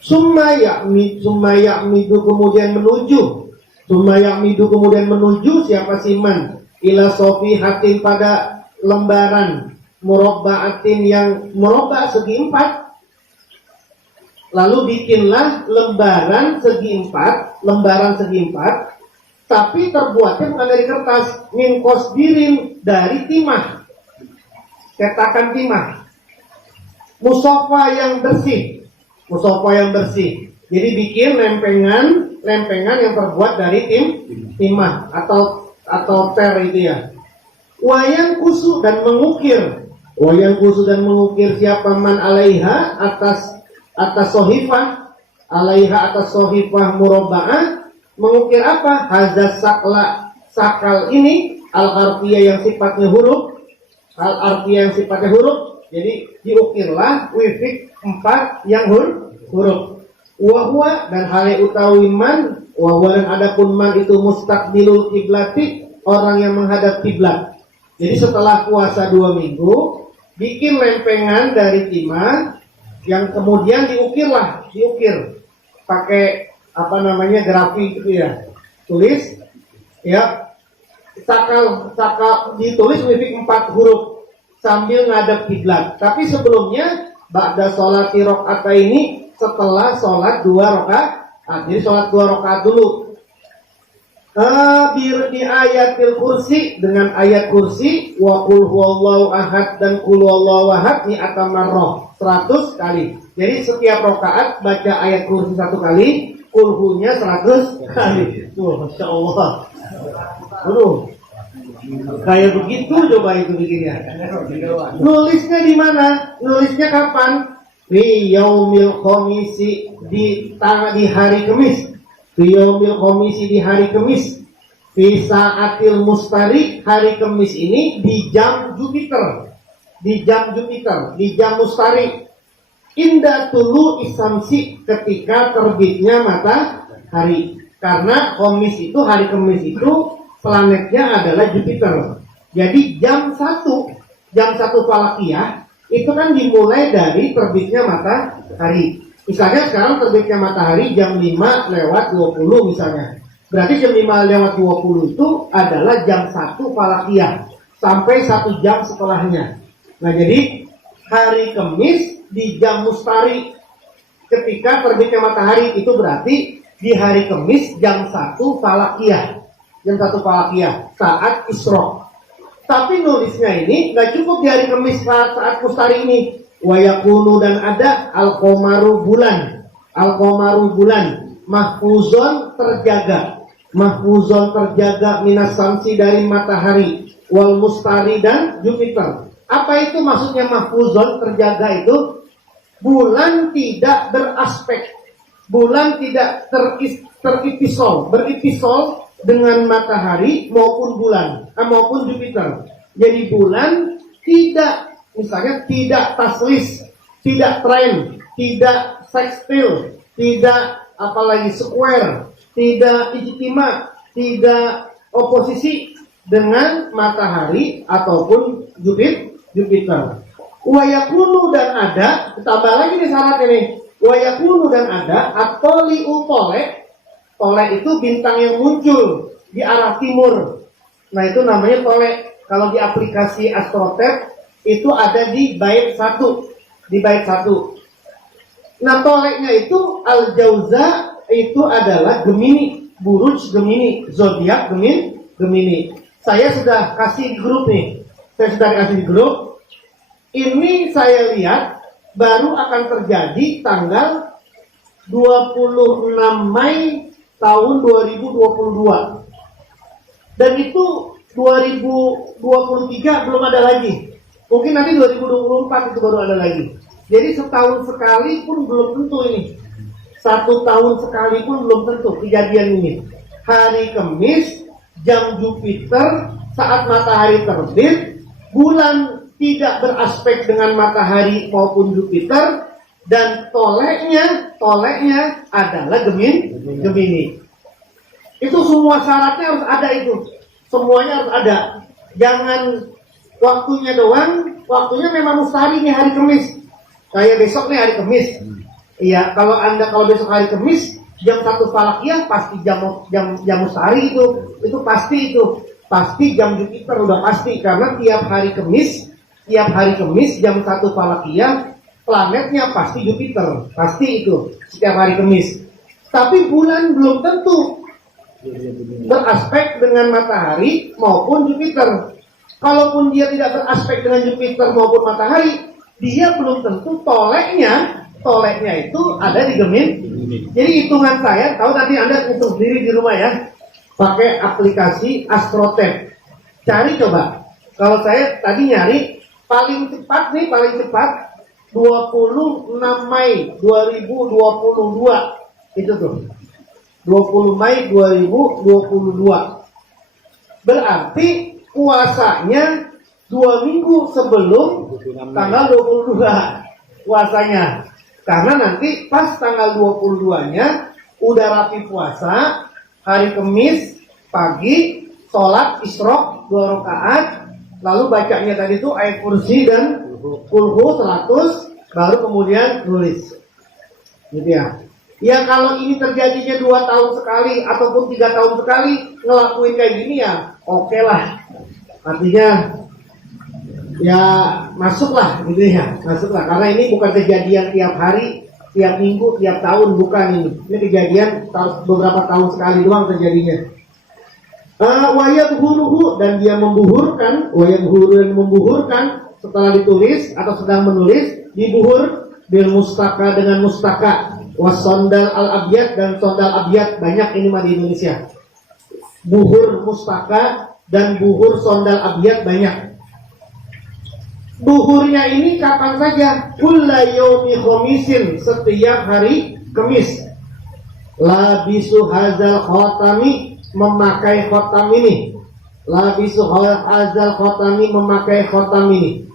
Summa ya'midu kemudian menuju siapa siman ila sofihatin pada lembaran murabba'atin yang murabba segi 4. Lalu bikinlah lembaran segi 4, tapi terbuatnya bukan dari kertas, min kosbirin, dari timah, cetakan timah, musafa yang bersih. Jadi bikin lempengan yang terbuat dari timah atau ter itu ya. Wayang kusu dan mengukir siapa man alaiha atas sohifah murabba'ah, mengukir apa? Hazas sakal ini al-harfiyah yang sifatnya huruf, jadi diukirlah wifik 4 yang huruf. Wahwa dan hale utawi man, wahwa dan adapun man itu mustaqbilul kiblati, orang yang menghadap kiblat. Jadi setelah puasa 2 minggu, bikin lempengan dari timah yang kemudian diukir pakai grafik gitu ya. Tulis ya, sakal ditulis wifik 4 huruf sambil ngadep kiblat. Tapi sebelumnya ba'da sholati rakaataini, setelah sholat 2 rakaat. Jadi sholat 2 rakaat dulu. Di ayatil kursi, dengan ayat kursi, wa qul huwallahu ahad dan qul huwallahu ahad mi'ata marrah, 100 kali. Jadi setiap rakaat baca ayat kursi 1 kali, qul hunya 100 kali. Masya Allah. Kayak begitu coba itu bikinnya. Nulisnya di mana? Nulisnya kapan? Fi yaumil khamisi, di hari Kamis. Fi hari Kamis. Fi saatil mustari, hari Kamis ini di jam Jupiter. Di jam mustari. Inda tulu isamsi, ketika terbitnya matahari. Karena hari Kamis itu planetnya adalah Jupiter. Jadi jam 1 falakiyah itu kan dimulai dari terbitnya matahari. Misalnya sekarang terbitnya matahari jam 5:20 misalnya. Berarti jam 5:20 itu adalah jam 1 falakiyah sampai 1 jam setelahnya. Nah jadi hari Kamis di jam mustari ketika terbitnya matahari, itu berarti di hari Kamis jam 1 falakiyah. Saat Isra. Tapi nulisnya ini gak cukup di hari Kamis saat mustari ini. Wayakunu dan ada al-qomaru bulan. Mahfuzon terjaga minas samsi dari matahari, wal mustari dan Jupiter. Apa itu maksudnya mahfuzon terjaga itu? Bulan tidak beraspek, bulan tidak beripisol dengan matahari maupun bulan maupun Jupiter. Jadi bulan tidak, misalnya tidak taslis, tidak tren, tidak sextil, tidak apalagi square, tidak ijtima, tidak oposisi dengan matahari ataupun Jupiter. Wayakunu dan ada, tambah lagi nih syarat ini. Wayakunu dan ada, atoliu tolek. Tolek itu bintang yang muncul di arah timur. Nah itu namanya tolek. Kalau di aplikasi Astrotek itu ada di bait 1. Di bait 1. Nah toleknya itu Al-Jauza itu adalah Gemini, buruj Gemini, zodiak Gemini. Saya sudah kasih di grup nih. Saya sudah kasih di grup. Ini saya lihat baru akan terjadi tanggal 26 Mei tahun 2022. Dan itu 2023 belum ada lagi. Mungkin nanti 2024 itu baru ada lagi. Jadi setahun sekali pun belum tentu ini. 1 tahun sekali pun belum tentu kejadian ini. Hari Kamis, jam Jupiter, saat matahari terbit, bulan tidak beraspek dengan matahari maupun Jupiter, dan toleknya adalah Gemini. Itu semua syaratnya harus ada itu. Semuanya harus ada. Jangan waktunya doang. Waktunya memang mustahil nih hari Kamis. Kayak besok nih hari Kamis. Iya, kalau besok hari Kamis jam 1 falakiyah pasti jam mustahil itu. Itu pasti itu. Pasti jam Jupiter udah pasti karena tiap hari Kamis jam 1 falakiyah planetnya pasti Jupiter. Pasti itu setiap hari Kamis. Tapi bulan belum tentu beraspek dengan matahari maupun Jupiter. Kalaupun dia tidak beraspek dengan Jupiter maupun matahari, dia belum tentu toleknya itu ada di Gemini. Jadi hitungan saya, tahu nanti Anda hitung sendiri di rumah ya, pakai aplikasi Astrotek. Cari coba. Kalau saya tadi nyari paling cepat 26 Mei 2022 itu tuh. 20 Mei 2022. Berarti puasanya 2 minggu sebelum tanggal 22 puasanya. Karena nanti pas tanggal 22-nya udah rapi puasa, hari Kamis pagi sholat isyraq 2 rakaat, lalu bacanya tadi itu ayat kursi dan kulhu 100, baru kemudian nulis. Gitu ya. Ya kalau ini terjadinya 2 tahun sekali ataupun 3 tahun sekali ngelakuin kayak gini ya oke lah. Artinya ya masuklah gitu ya, masuklah karena ini bukan kejadian tiap hari, tiap minggu, tiap tahun, bukan ini. Ini kejadian beberapa tahun sekali doang terjadinya. Wayabhuruhu dan dia membuhurkan, membuhurkan setelah ditulis atau sedang menulis, dibuhur bil mustaka dengan mustaka, wasondal al abyad dan sondal abyad, banyak ini mah di Indonesia. Buhur mustaka dan buhur sondal abyad banyak. Buhurnya ini kapan saja? Kulla yaumi khamisin, setiap hari Kamis. Labisu hazal khatami, memakai khatam ini. Labisu hazal khatami, memakai khatam ini.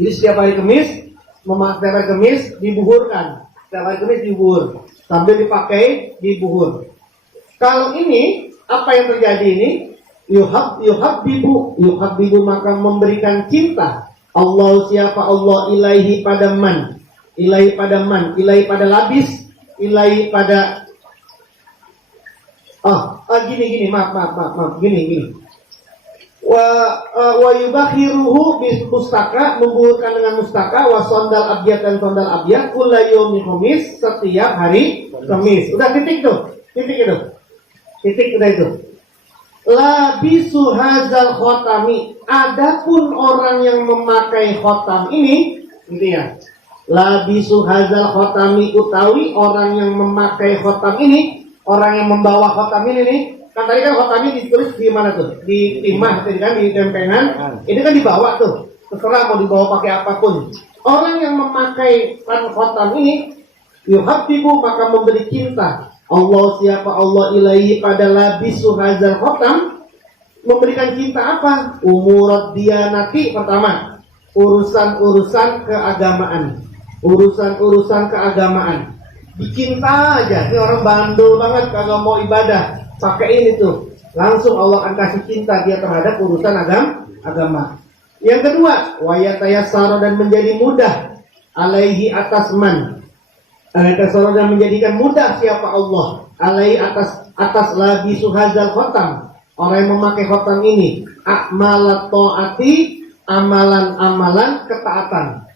Jadi setiap hari Kamis, setiap hari Kamis dibuhurkan. Setiap hari Kamis dibuhur, sambil dipakai dibuhur. Kalau ini apa yang terjadi ini? Yuhabbibu maka memberikan cinta. Allah siapa Allah ilaihi pada man, ilaihi pada labis, ilaihi pada gini maaf gini. Wa yubakhiruhu bis mustaka, membuhurkan dengan mustaka, wa sondal abyad dan sondal abyad kulla yaumi khamis, setiap hari Kamis. Udah titik udah itu. Labisu hazal khotami, adapun orang yang memakai khotam ini, gitu ya. Labisu hazal khotami utawi orang yang memakai khotam ini, orang yang membawa khotam ini nih. Kan tadi kan khotamnya ditulis di mana tuh? Di timah tadi kan, di tempengan. Ini kan dibawa tuh. Terserah mau dibawa pakai apapun. Orang yang memakai khotam ini, yuhabbibu maka memberi cinta. Allah siapa Allah ilaihi pada labisu hazal khotam, memberikan cinta apa? Umurat diyanati, pertama urusan-urusan keagamaan. Urusan-urusan keagamaan dicinta aja. Ini orang bandel banget kagak mau ibadah, pakai ini tuh, langsung Allah akan kasih cinta dia terhadap urusan agama. Yang kedua, wa yatayassara dan menjadi mudah alaihi atas man. Yatayassara dan menjadikan mudah siapa Allah alaihi atas labisu hadzal khatam, orang yang memakai khatam ini, a'malat ta'ati, amalan-amalan ketaatan.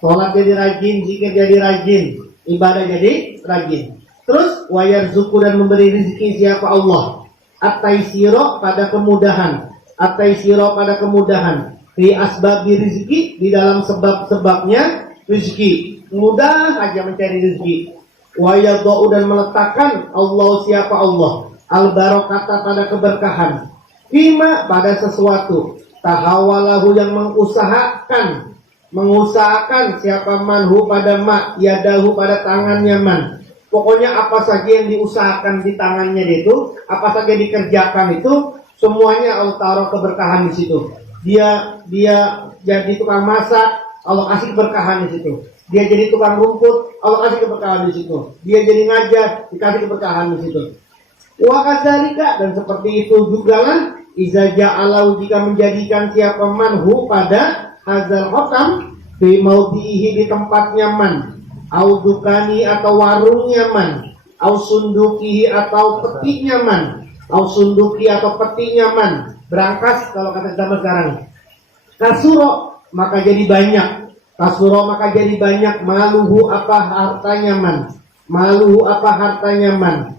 Salat jadi rajin, zikir jadi rajin, ibadah jadi rajin. Terus wa yarzuqu dan memberi rezeki siapa Allah, at-taysira pada kemudahan, at-taysira pada kemudahan, fi asbabi rezeki, di dalam sebab-sebabnya rezeki, mudah aja mencari rezeki. Wa yadau dan meletakkan Allah siapa Allah, al-barakata pada keberkahan, fima pada sesuatu, tahawalahu yang mengusahakan siapa manhu pada ma, yadahu pada tangannya man. Pokoknya apa saja yang diusahakan di tangannya itu, apa saja dikerjakan itu, semuanya Allah taruh keberkahan di situ. Dia jadi tukang masak, Allah kasih keberkahan di situ. Dia jadi tukang rumput, Allah kasih keberkahan di situ. Dia jadi ngajar, dikasih keberkahan di situ. Wa kadzalika, dan seperti itu juga lah, iza ja'alau jika menjadikan siapa manhu pada hadzal khatam fi maudhihi di tempatnya man, au dukani atau warungnya man, au sundukihi atau petinya man, au sunduki atau petinya man, berangkas kalau kata zaman sekarang. Kasuro maka jadi banyak, kasuro maka jadi banyak, maluhu apa hartanya man, maluhu apa hartanya man,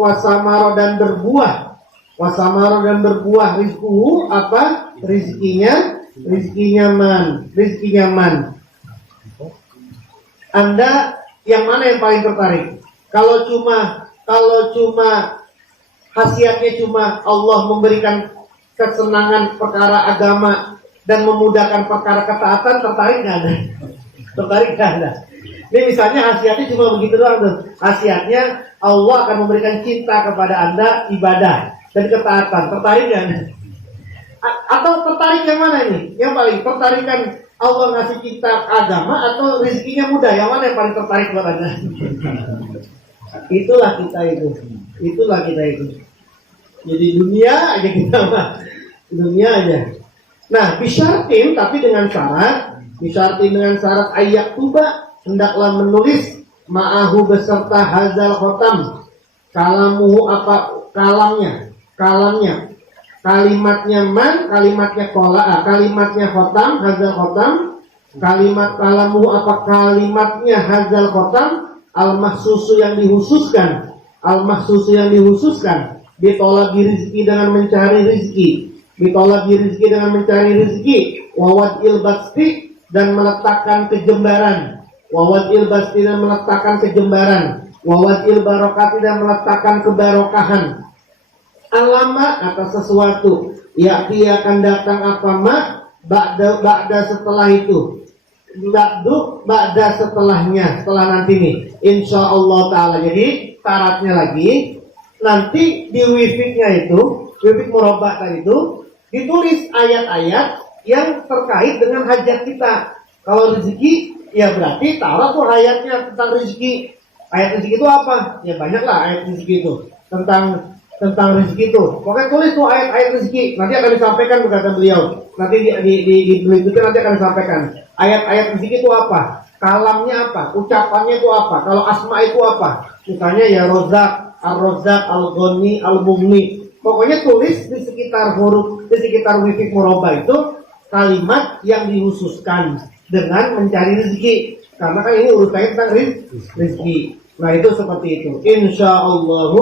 wasamaro dan berbuah, wasamaro dan berbuah, rizkuhu apa rizkinya man. Anda yang mana yang paling tertarik? Kalau cuma khasiatnya cuma Allah memberikan kesenangan perkara agama dan memudahkan perkara ketaatan, tertarik nggak Anda? Tertarik nggak Anda? Ini misalnya khasiatnya cuma begitu doang tuh. Khasiatnya Allah akan memberikan cinta kepada Anda, ibadah dan ketaatan. Tertarik nggak Anda? Atau tertarik yang mana ini? Yang paling tertarikan Allah ngasih cinta agama atau rezekinya mudah? Yang mana yang paling tertarik buat Anda? Itulah kita itu. Jadi dunia aja kita mah. Dunia aja. Nah, bisyartin tapi dengan syarat, ayat tuba, hendaklah menulis ma'ahu beserta hazal khotam, kalamuhu apa kalamnya, kalimatnya man, kalimatnya khotam, hazal khotam, kalimat kalamuhu apa kalimatnya hazal khotam, al-mahsusu yang dihususkan, bitolak rizki dengan mencari rizki, wawad ilbasti dan meletakkan kejembaran, wawad ilbarokati dan meletakkan kebarokahan, alama atas sesuatu, yakti akan datang apa ma, ba'da setelah itu, ba'da setelahnya, setelah nanti nih, insyaallah ta'ala. Jadi syaratnya lagi, nanti di wifik-nya itu, wifik murabba tadi itu, ditulis ayat-ayat yang terkait dengan hajat kita. Kalau rezeki, ya berarti taruh tuh ayatnya tentang rezeki. Ayat rezeki itu apa? Ya banyaklah ayat rezeki itu. Tentang rezeki itu. Pokoknya tulis tuh ayat-ayat rezeki. Nanti akan disampaikan kata beliau. Nanti di berikutnya nanti akan disampaikan. Ayat-ayat rezeki itu apa? Kalamnya apa? Ucapannya itu apa? Kalau asma itu apa? Misalnya ya Rozak, Ar-Rozak, Al-Ghani, Al-Mughni. Pokoknya tulis di sekitar huruf, di sekitar wifik murabba itu kalimat yang dihususkan dengan mencari rezeki. Karena kan ini urutannya tentang rezeki. Nah itu seperti itu. Insyaallah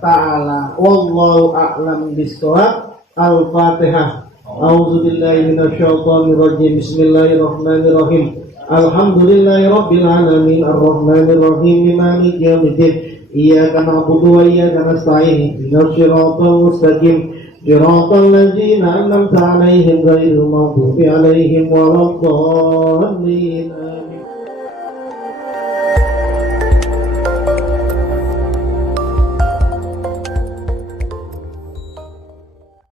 ta'ala. Wallahu a'lam bishawab. Al-Fatihah. A'udzubillahi minasyaitonir rajim. Bismillahirrahmanirrahim. Alhamdulillahirabbil alamin arrahmanir rahim maliki yaumiddin. Iyyaka na'budu wa iyyaka nasta'in. Ihdinas siratal mustaqim. Siratal ladzina an'amta 'alaihim ghairil maghdubi 'alaihim waladdallin.